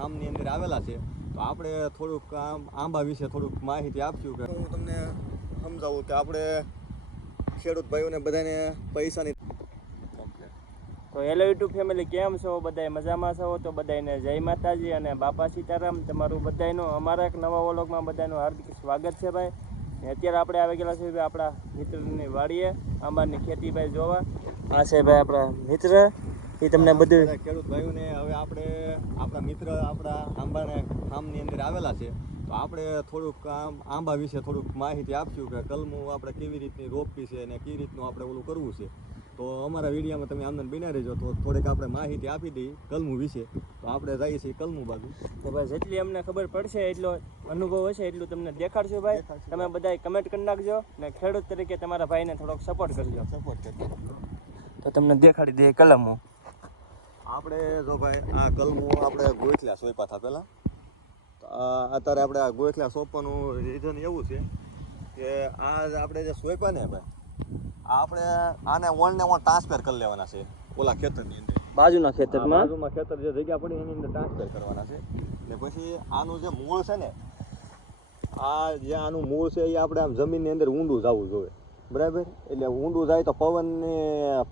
ફાર્મની અંદર આવેલા છે. તો આપણે થોડુંક આંબા વિશે થોડુંક માહિતી આપશું કે હું તમને સમજાવું કે આપણે ખેડૂત ભાઈઓને બધાને પૈસાની. તો હેલો યુટ્યુબ ફેમિલી, કેમ છો? બધાય મજામાં છો? તો બધાને જય માતાજી અને બાપા સીતારામ. તમારું બધાયનું અમારા એક નવા વ્લોગમાં બધાનું હાર્દિક સ્વાગત છે ભાઈ. અત્યારે આપણે આવી ગયેલા છે ભાઈ આપણા મિત્રની વાડીએ આંબાની ખેતી ભાઈ જોવા. આ છે ભાઈ આપણા મિત્ર, એ તમને બધું ખેડૂત ભાઈઓને હવે આપણે આપણા મિત્ર આપણા આંબાના ફાર્મની અંદર આવેલા છે. તો આપણે થોડુંક આંબા વિશે થોડુંક માહિતી આપશું કે કલમું આપણે કેવી રીતની રોપવી છે અને કેવી રીતનું આપણે ઓલું કરવું છે. તો અમારા વિડીયોમાં તમે આમને બિના રહેજો તો થોડીક આપણે માહિતી આપી દઈએ કલમું વિશે. તો આપણે જઈએ છીએ કલમું બાજુ. તો ભાઈ જેટલી અમને ખબર પડશે એટલો અનુભવ હશે એટલું તમને દેખાડશું ભાઈ. તમે બધા કમેન્ટ કરી નાખજો ને ખેડૂત તરીકે તમારા ભાઈને થોડોક સપોર્ટ કરજો. તો તમને દેખાડી દઈએ કલમો. આપણે જો ભાઈ આ કલમું આપણે ગોઠલા સોંપ્યા હતા પહેલાં. અત્યારે આપણે આ ગોઠલા સોંપવાનું રીઝન એવું છે કે આ આપણે જે સોંપ્યા ને ભાઈ, આપણે આને ઓનને ઓન ટ્રાન્સફર કરી લેવાના છે ઓલા ખેતરની અંદર. બાજુના ખેતરમાં ખેતર જે જગ્યા પડી એની અંદર ટ્રાન્સફર કરવાના છે. ને પછી આનું જે મૂળ છે ને, આ જે આનું મૂળ છે એ આપણે આમ જમીનની અંદર ઊંડું જવું જોઈએ, બરાબર? એટલે ઊંડું જાય તો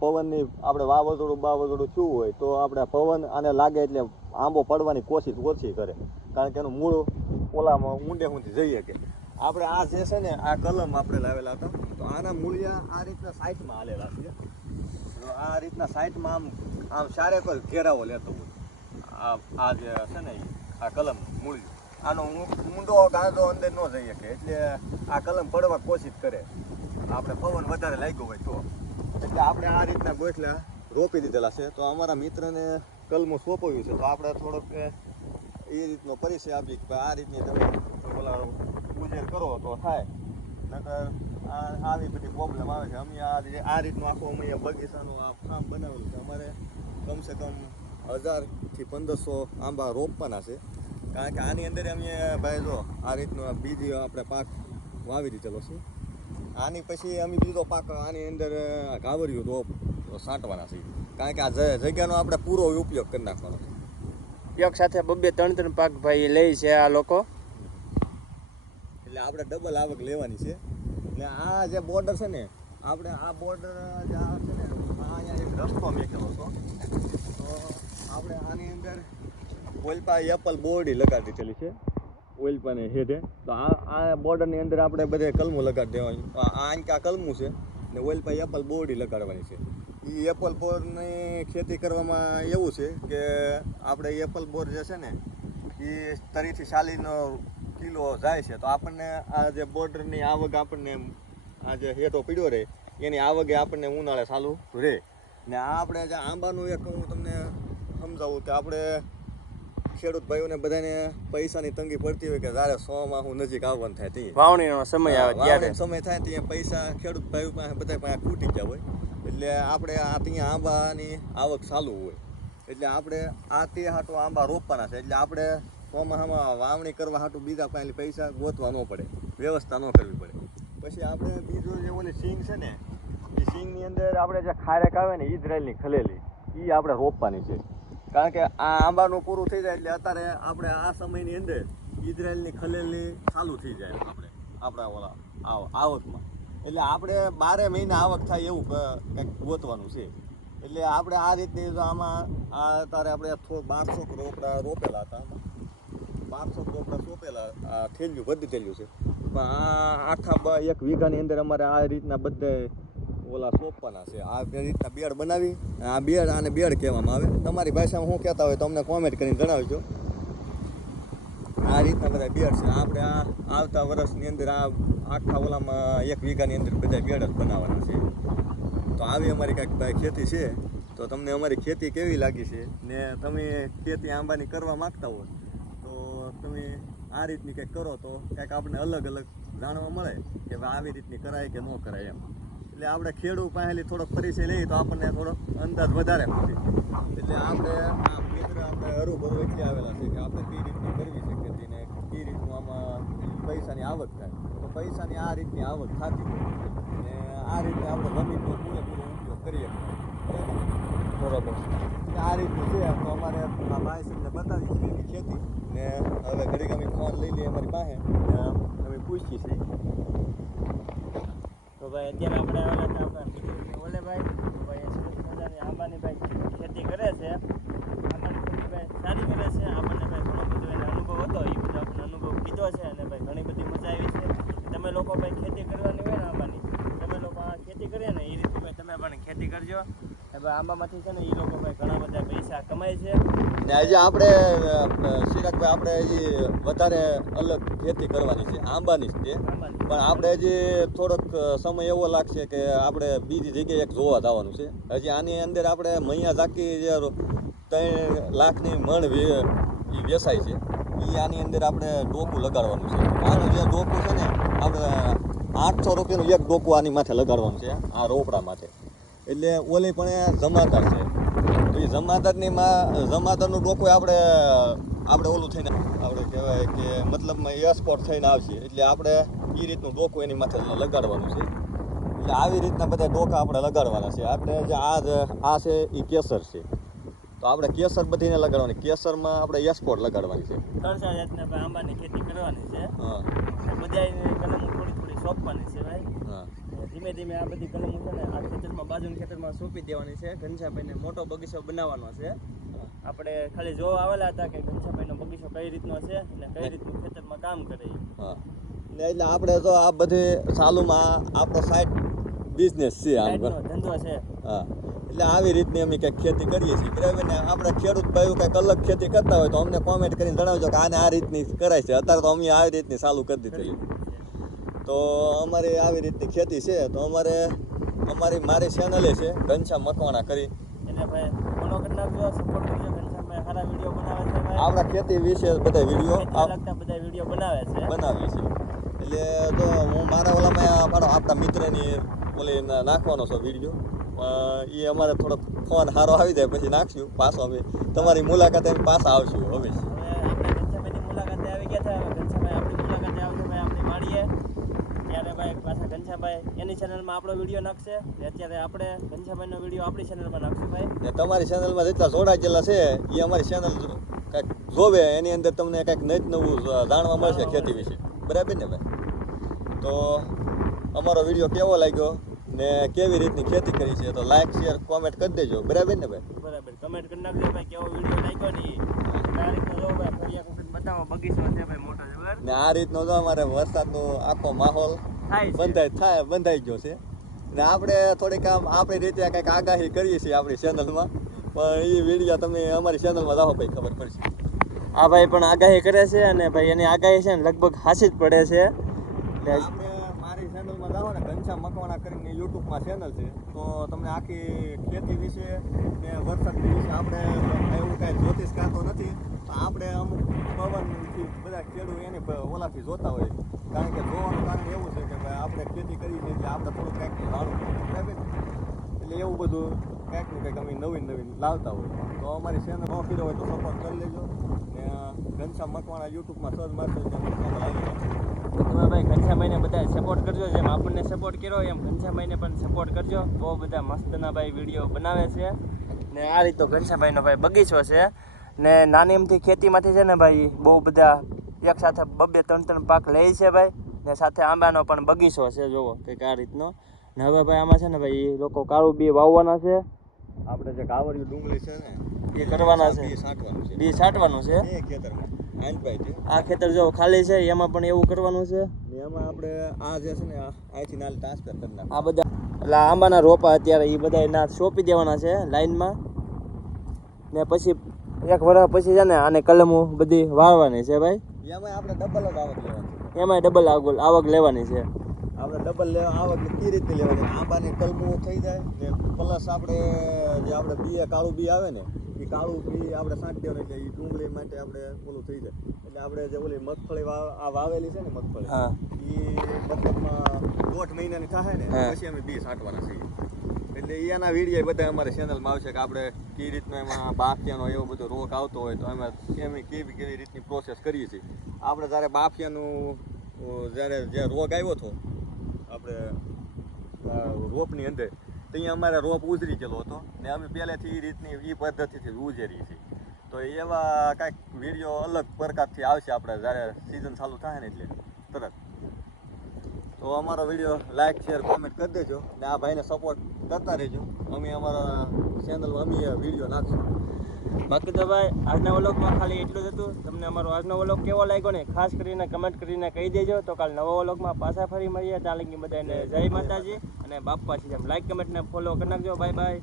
પવનની આપણે વાવાઝોડું થયું હોય તો આપણે પવન આને લાગે એટલે આંબો પડવાની કોશિશ ઓછી કરે, કારણ કે એનું મૂળ ઓલામાં ઊંડે ઊંધી જઈએ કે આપણે આ જે છે ને આ કલમ આપણે લાવેલા હતા. તો આના મૂળિયા આ રીતના સાઈડમાં હાલેલા છે. આ રીતના સાઈડમાં આમ સારે કોઈ ઘેરાવો લેતો હોય આ જે છે ને આ કલમ મૂળિયું, આનો ઊંડો ગાંધો અંદર ન જઈએ કે એટલે આ કલમ પડવા કોશિશ કરે, આપણે પવન વધારે લાગ્યો હોય તો. એટલે આપણે આ રીતના ગોઠલા રોપી દીધેલા છે. તો અમારા મિત્રને કલમું સોંપવ્યું છે. તો આપણે થોડોક એ રીતનો પરિચય આપી કે આ રીતની તમે બોલા ઉજેર કરો તો થાય, નકર આવી બધી પ્રોબ્લેમ આવે છે. અમે આ રીતનું આખું અમે બગીચાનું આ ફાર્મ બનાવેલું છે. અમારે કમસે કમ 1000 થી 1500 આંબા રોપવાના છે, કારણ કે આની અંદર અમે ભાઈ જો આ રીતનો બીજી આપણે પાક વાવી દીધેલો છે. આની પછી અમે બીજો પાક આની અંદર ઘાવરિયું રોપ છાંટવાના છે, કારણ કે આ જગ્યાનો આપણે પૂરો ઉપયોગ કરી નાખવાનો છે. એક સાથે 2-3 પાક ભાઈ લે છે આ લોકો, એટલે આપણે ડબલ આવક લેવાની છે. એટલે આ જે બોર્ડર છે ને, આપણે આ બોર્ડર જે આ છે ને, અહીંયા એક રસ્તો મેકેલો હતો. તો આપણે આની અંદર ઓઇલપા એપલ બોર્ડ લગાડી દીધેલી છે, ઓઇલપાને હેઠે. તો આ બોર્ડરની અંદર આપણે બધે કલમું લગાડી દેવાની. આ કલમું છે ને ઓઇલપા એપલ બોર્ડ લગાડવાની છે. એ એપલ બોરની ખેતી કરવામાં એવું છે કે આપણે એપલ બોર જે છે ને એ 30 થી 40 કિલો જાય છે. તો આપણને આ જે બોર્ડરની આવક આપણને આ જે હેઠો પીડ્યો રહે એની આવકે આપણને ઉનાળે ચાલુ રહે. ને આ આપણે જે આંબાનું એક હું તમને સમજાવું કે આપણે ખેડૂત ભાઈઓને બધાને પૈસાની તંગી પડતી હોય કે જ્યારે 100 માં નજીક આવવાનું થાય તે વાવણીનો સમય આવે ત્યારે સમય થાય ત્યાં પૈસા ખેડૂત ભાઈઓ પાસે બધા પાસે ખૂટી ગયા હોય. એટલે આપણે આ ત્યાં આંબાની આવક ચાલુ હોય એટલે આપણે આ તે હાટું આંબા રોપવાના છે. એટલે આપણે ચોમાસામાં વાવણી કરવા હાટું બીજા પાસે પૈસા ગોતવા ન પડે, વ્યવસ્થા ન કરવી પડે. પછી આપણે બીજું જે ઓલી સિંગ છે ને, એ સિંગની અંદર આપણે જે ખારેક આવે ને ઈઝરાયલની ખલેલી એ આપણે રોપવાની છે, કારણ કે આ આંબાનું પૂરું થઈ જાય એટલે અત્યારે આપણે આ સમયની અંદર ઈઝરાયલની ખલેલી ચાલુ થઈ જાય આપણા ઓલા આવકમાં. એટલે આપણે 12 મહિના આવક થાય એવું કંઈક ગોતવાનું છે. એટલે આપણે આ રીતની આમાં અત્યારે આપણે 1200 રોપડા રોપેલા હતા, 1200 રોપડા સોંપેલા થેલ્યું બધી થેલ્યું છે. પણ આ આખા 1 વીઘાની અંદર અમારે આ રીતના બધા ઓલા સોંપવાના છે. આ રીતના બેડ બનાવી, આ બેડ આને બેડ કહેવામાં આવે. તમારી ભાષામાં શું કહેતા હોય તો અમને કોમેન્ટ કરીને જણાવજો. આ રીતના બધા બેડ છે. આપણે આ આવતા વર્ષની અંદર આ આખા ઓલામાં 1 વીઘાની અંદર બધા બેડ જ બનાવવાના છે. તો આવી અમારી કાંઈક ખેતી છે. તો તમને અમારી ખેતી કેવી લાગી છે ને તમે ખેતી આંબાની કરવા માગતા હોય તો તમે આ રીતની કંઈક કરો તો કંઈક આપણે અલગ અલગ જાણવા મળે કે આવી રીતની કરાય કે ન કરાય એમ. એટલે આપણે ખેડૂત પાસેથી થોડોક પરિચય લઈએ તો આપણને થોડોક અંદાજ વધારે મળે. એટલે આપણે આ મિત્ર આપણે હરુભરું એટલે આવેલા છે કે આપણે કઈ રીતની કરવી છે ખેતી ને કઈ રીતનું આમાં પૈસાની આવક થાય. તો પૈસાની આ રીતની આવક થતી હોય ને આ રીતે આપણે જમીનનો પૂરેપૂરો ઉપયોગ કરીએ. બરાબર આ રીતનું છે. તો અમારે આ ભાઈ તમને બતાવી છે એની ખેતી. સામાન લઈ લઈએ અમારી પાસે અમે પૂછીએ છીએ. તો ભાઈ અત્યારે આપણે આવેલા હતા આપણા મિત્ર ઓલે ભાઈ. તો ભાઈ એ સરસ મજાની આંબાની ભાઈ ખેતી કરે છે. આંબાની ખેતી ભાઈ સારી કરે છે. આપણને ભાઈ ઘણો બધો એને અનુભવ હતો, એ બધો આપણને અનુભવ કીધો છે અને ભાઈ ઘણી બધી મજા આવી છે. તમે લોકો ભાઈ ખેતી કરવાની હોય ને આંબાની, તમે લોકો આ ખેતી કરીએ ને એ રીતે ભાઈ તમે પણ ખેતી કરજો. ભાઈ આંબામાંથી છે ને એ લોકો ભાઈ ઘણા બધા પૈસા કમાય છે. ને આજે આપણે ચિરાગભાઈ આપણે હજી વધારે અલગ ખેતી કરવાની છે, આંબાની જ છે. આંબાની પણ આપણે હજી થોડોક સમય એવો લાગશે કે આપણે બીજી જગ્યાએ એક જોવા જવાનું છે. હજી આની અંદર આપણે મૈયા ઝાંકી જે 3 લાખની મણ એ વેચાય છે, એ આની અંદર આપણે ડોકું લગાડવાનું છે. આનું જે ડોકું છે ને આપણે 800 રૂપિયાનું એક ડોકું આની માથે લગાડવાનું છે, આ રોપડા માથે. એટલે ઓલી પણ એ જમાદાર છે. તો એ જમાદારનું ડોકું આપણે ઓલું થઈને આપણે કહેવાય કે મતલબમાં એક્સપોર્ટ થઈને આવશે. એટલે આપણે એ રીતનું ડોકું એની માથે લગાડવાનું છે. એટલે આવી રીતના બધા ડોકા આપણે લગાડવાના છે. આપણે જે આ છે એ કેસર છે, તો આપણે કેસર બધીને લગાડવાની. કેસરમાં આપણે એક્સપોર્ટ લગાડવાની છે. 3 જાતના ભાઈ આંબાની ખેતી કરવાની છે. હા બધાને કલમો થોડી સોંપવાની છે ભાઈ. હા ધીમે ધીમે આ બધી કલમો છે ને આ ખેતરમાં બાજુના ખેતરમાં સોંપી દેવાની છે. ઘનશ્યામભાઈને મોટો બગીચો બનાવવાનો છે. આપણે ખાલી જોવા આવેલા હતા કે ઘનશ્યામભાઈનો બગીચો કઈ રીતનો છે અને કઈ રીતનું ખેતરમાં કામ કરે એ. હા ને એટલે આપણે તો આ બધી ચાલુમાં આપણો સાઈડ બિઝનેસ છે આમ. સાઈડનો ધંધો છે. હા એટલે આવી રીતની અમે કંઈક ખેતી કરીએ છીએ, બરાબર ને. આપણે ખેડૂત ભાઈઓ કંઈક અલગ ખેતી કરતા હોય તો અમને કોમેન્ટ કરીને જણાવજો કે આને આ રીતની કરાય છે. અત્યારે તો અમે આવી રીતની ચાલુ કરી દીધેલી. તો અમારી આવી રીતની ખેતી છે. તો મારી ચેનલે છે ઘનશ્યામ મકવાણા કરી. એટલે ભાઈ ફોલો કરી નાખજો, સપોર્ટ કરજો. ઘનશ્યામભાઈ સારા વિડીયો બનાવે છે ભાઈ. આપણા ખેતી વિશે બધા વિડીયો લગતા બધા વિડીયો બનાવે છે. બનાવીએ છીએ. એટલે તો હું મારા ઓલામાં મારો આપણા મિત્રની ઓલી નાખવાનો છો વિડીયો. એ અમારે થોડોક ફોન સારો આવી જાય પછી નાખશું પાછો. અમે તમારી મુલાકાતે પાછા આવશું હવે. હવે આપણે ઘનશ્યામભાઈની મુલાકાતે આવી ગયા હતા. ઘનશ્યામભાઈ આપણી મુલાકાતે આવશે ભાઈ, આપણે માળીએ ત્યારે ભાઈ પાછા ઘનશ્યામભાઈ એની ચેનલમાં આપણો વિડીયો નાખશે. અત્યારે આપણે ઘનશ્યામભાઈનો વિડીયો આપણી ચેનલમાં નાખશું ભાઈ. ને તમારી ચેનલમાં જેટલા જોડાયેલા છે એ અમારી ચેનલ કંઈક જોવે, એની અંદર તમને કંઈક નવું જાણવા મળશે ખેતી વિશે, બરાબર ને ભાઈ. તો અમારો વિડીયો કેવો લાગ્યો ને કેવી રીતની ખેતી કરી છે તો લાઈક શેર કોમેન્ટ કરી દેજો, બરાબર ને ભાઈ. બરાબર કમેન્ટ કરી નાખજો ભાઈ કેવો વિડીયો લાગ્યો ને આ રીતનો જો ભાઈ ફરી એક વખત બતાવો બગીચો છે ભાઈ મોટો જબર. ને આ રીતનો જો અમારે વરસાદનો આખો માહોલ બંધાઈ ગયો છે. ને આપણે થોડીક આપણી રીતે કંઈક આગાહી કરીએ છીએ આપણી ચેનલમાં, પણ એ વિડીયો તમે અમારી ચેનલમાં જાઓ ભાઈ ખબર પડશે. આ ભાઈ પણ આગાહી કરે છે અને ભાઈ એની આગાહી છે ને લગભગ હાસી જ પડે છે. આપણે મારી ચેનલમાં જાઓ ને ઘનશ્યામ મકવાણા કરીને યુટ્યુબમાં ચેનલ છે, તો તમને આખી ખેતી વિશે ને વરસાદ વિશે આપણે એવું કાંઈ જ્યોતિષ કાંતો નથી. તો આપણે અમુક પવનથી બધા ખેડૂત એને ઓલાથી જોતા હોય, કારણ કે જોવાનું કારણ એવું છે કે ભાઈ આપણે ખેતી કરી છે એટલે આપણે થોડું કંઈક જાણવું બરાબર. એટલે એવું બધું કંઈકનું કંઈક અમે નવીન લાવતા હોય. તો અમારી ચેનલ ન ફીરો હોય તો સપોર્ટ કરી લેજો. ને ઘનશ્યામ મકવાણા યુટ્યુબમાં સર્ચ મારશો એટલે આવી જાય. તમે ભાઈ ઘનશ્યામભાઈને બધા સપોર્ટ કરજો, જેમ આપણને સપોર્ટ કર્યો એમ ઘનશ્યામભાઈને પણ સપોર્ટ કરજો. બહુ બધા મસ્તના ભાઈ વિડીયો બનાવે છે. ને આ રીતનો ઘનશ્યામભાઈનો ભાઈ બગીચો છે. ને નાની એમથી ખેતીમાંથી છે ને ભાઈ બહુ બધા એક સાથે 2-3 પાક લે છે ભાઈ. ને સાથે આંબાનો પણ બગીચો છે જોવો કંઈક આ રીતનો. ને હવે ભાઈ આમાં છે ને ભાઈ એ લોકો કાળું બી વાવવાના છે. આપણે જે કાવડિયું ડુંગળી છે ને એ કરવાના છે, બી છાંટવાનું છે એ ખેતરમાં આ ખેતર જો ખાલી છે એમાં પણ એવું કરવાનું છે. ને એમાં આપણે આ જે છે ને અહીંથી નાલ ટ્રાન્સફર કરી નાખવાનું. આ બધા એટલે આંબાના રોપા અત્યારે એ બધા એના સોંપી દેવાના છે લાઈનમાં. ને પછી 1 વર્ષ પછી છે ને આને કલમો બધી વાવવાની છે ભાઈ. એમાં આપણે ડબલ જ આવક લેવાની. એમાંય ડબલ આવક લેવાની છે. આપણે ડબલ આવક કઈ રીતે લેવાની? આંબાની કલમો થઈ જાય ને પ્લસ આપણે જે આપણે બી કાળું બી આવે ને એ કાળું બી આપણે છાંટી દેવાનું એટલે એ ડુંગળી માટે આપણે ઓલું થઈ જાય. એટલે આપણે જે ઓલી મગફળી વાવેલી છે ને મગફળી, હા એ મતલબમાં 1.5 મહિનાની થાય ને પછી અમે બી છાંટવાના છીએ. એટલે એના વિડીયો બધા અમારી ચેનલમાં આવશે કે આપણે કઈ રીતનો એમાં બાફિયાનો એવો બધો રોગ આવતો હોય તો અમે કેવી રીતની પ્રોસેસ કરીએ છીએ. આપણે જ્યારે બાફિયાનું જ્યારે જે રોગ આવ્યો હતો આપણે રોપની અંદર, ત્યાં અમારે રોપ ઉજરી ગયેલો હતો ને અમે પહેલેથી એ રીતની એ પદ્ધતિથી ઉજેરીએ છીએ. તો એવા કાંઈક વિડીયો અલગ પ્રકારથી આવશે આપણે જ્યારે સિઝન ચાલુ થાય ને એટલે તરત. તો અમારો વિડીયો લાઈક શેર કોમેન્ટ કરી દેજો ને આ ભાઈને સપોર્ટ કરતા રહેજો. અમે અમારા ચેનલમાં અમે વિડીયો નાખશું. બાકી તો ભાઈ આજના વ્લોગમાં ખાલી એટલું જ હતું. તમને અમારો આજનો વ્લોગ કેવો લાગ્યો ને ખાસ કરીને કમેન્ટ કરીને કહી દેજો. તો કાલ નવા વ્લોગમાં પાછા ફરી મળીએ. ત્યાં લગી બધાને જય માતાજી અને બાપા છે. લાઈક કમેન્ટ ને ફોલો કરી નાખજો. Bye bye.